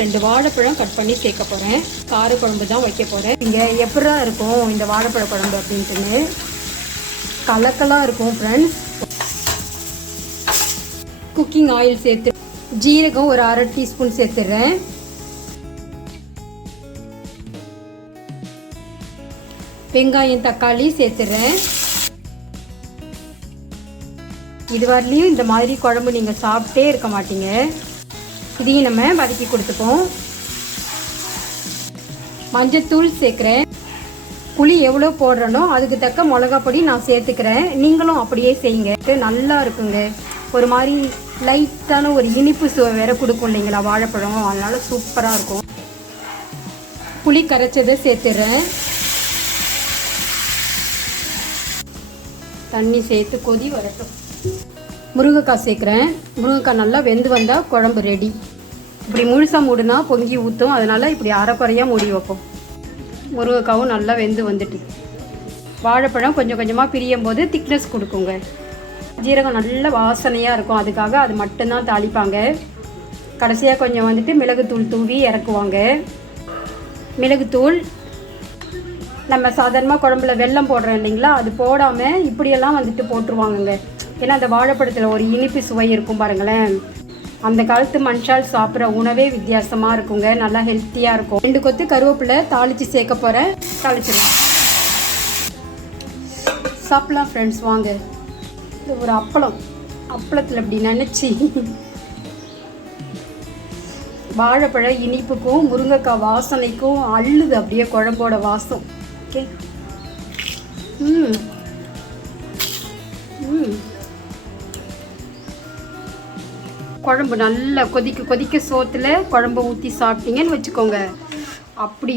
ரெண்டு வாழைப்பழம் கட் பண்ணி சேர்க்க போகிறேன் கார குழம்பு தான் வைக்க போகிறேன் இங்கே எப்படா இருக்கும் இந்த வாழைப்பழ குழம்பு அப்படின்ட்டுன்னு? கலக்கலாக இருக்கும் ஃப்ரெண்ட்ஸ் குக்கிங் ஆயில் சேர்த்து ஜீரகம் ஒரு அரை டீஸ்பூன் சேர்த்துடுறேன் வெங்காயம் தக்காளி சேர்த்துடுறேன் இது வரலையும் இந்த மாதிரி குழம்பு நீங்கள் சாப்பிட்டே இருக்க மாட்டீங்க. இதையும் நம்ம வதக்கி கொடுத்துப்போம். மஞ்சத்தூள் சேர்க்குறேன். புளி எவ்வளோ போடுறனோ அதுக்கு தக்க மிளகா பொடி நான் சேர்த்துக்கிறேன். நீங்களும் அப்படியே செய்யுங்க. நல்லா இருக்குங்க. ஒரு மாதிரி லைட்டான ஒரு இனிப்பு சுவை வேற கொடுக்கும் இல்லைங்களா வாழைப்பழம்? அதனால சூப்பராக இருக்கும். புளி கரைச்சதை சேர்த்துறேன். தண்ணி சேர்த்து கொதி வரட்டும். முருங்கைக்காய் சேர்க்குறேன். முருங்கைக்காய் நல்லா வெந்து வந்தால் குழம்பு ரெடி இப்படி முழுசாக மூடுனா பொங்கி ஊற்றும் அதனால் இப்படி அரைக்குறையாக மூடி வைப்போம். முருங்கைக்காவும் நல்லா வெந்து வந்துட்டு. வாழைப்பழம் கொஞ்சம் கொஞ்சமாக பிரியும் போது திக்னஸ் கொடுக்குங்க. ஜீரகம் நல்ல வாசனையாக இருக்கும். அதுக்காக அது மட்டும்தான் தாளிப்பாங்க. கடைசியாக கொஞ்சம் வந்துட்டு மிளகுத்தூள் தூவி இறக்குவாங்க. மிளகுத்தூள் நம்ம சாதாரணமாக குழம்புல வெல்லம் போடுறோம் இல்லைங்களா? அது போடாமல் இப்படியெல்லாம் வந்துட்டு போட்டுருவாங்கங்க. ஏன்னா அந்த வாழைப்பழத்தில் ஒரு இனிப்பு சுவை இருக்கும் பாருங்களேன். அந்த காலத்து மனுஷால் சாப்பிட்ற உணவே வித்தியாசமாக இருக்குங்க. நல்லா ஹெல்த்தியாக இருக்கும். ரெண்டு கொத்து கருவேப்பிலை தாளித்து சேர்க்க போகிறேன் தாளிச்சிடலாம் சாப்பிட்லாம் ஃப்ரெண்ட்ஸ் வாங்க. இது ஒரு அப்பளம். அப்பளத்தில் இப்படி நினச்சி. வாழைப்பழ இனிப்புக்கும் முருங்கைக்காய் வாசனைக்கும் அள்ளுது அப்படியே குழம்போட வாசம். ஓகே ம். குழம்பு நல்லா கொதிக்க கொதிக்க சோத்தில் குழம்பு ஊற்றி சாப்பிட்டீங்கன்னு வச்சுக்கோங்க. அப்படி